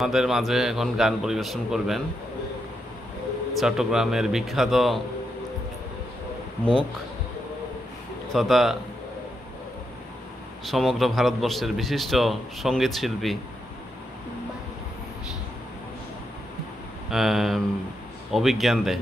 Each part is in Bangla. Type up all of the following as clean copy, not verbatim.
আমাদের মাঝে এখন গান পরিবেশন করবেন চট্টগ্রামের বিখ্যাত মুখ তথা সমগ্র ভারতবর্ষের বিশিষ্ট সঙ্গীত শিল্পী অভিজ্ঞান দে।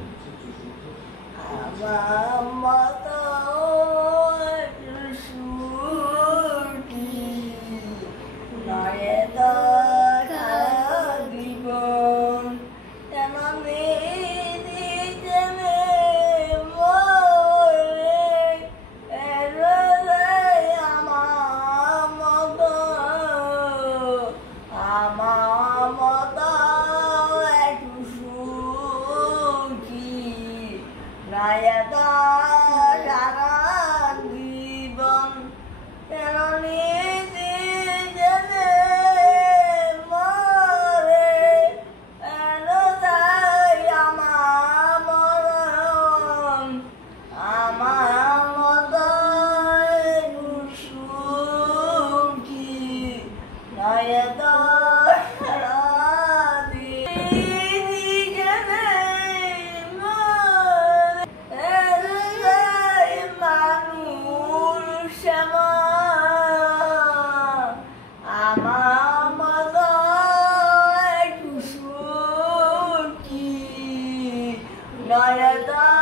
Nayada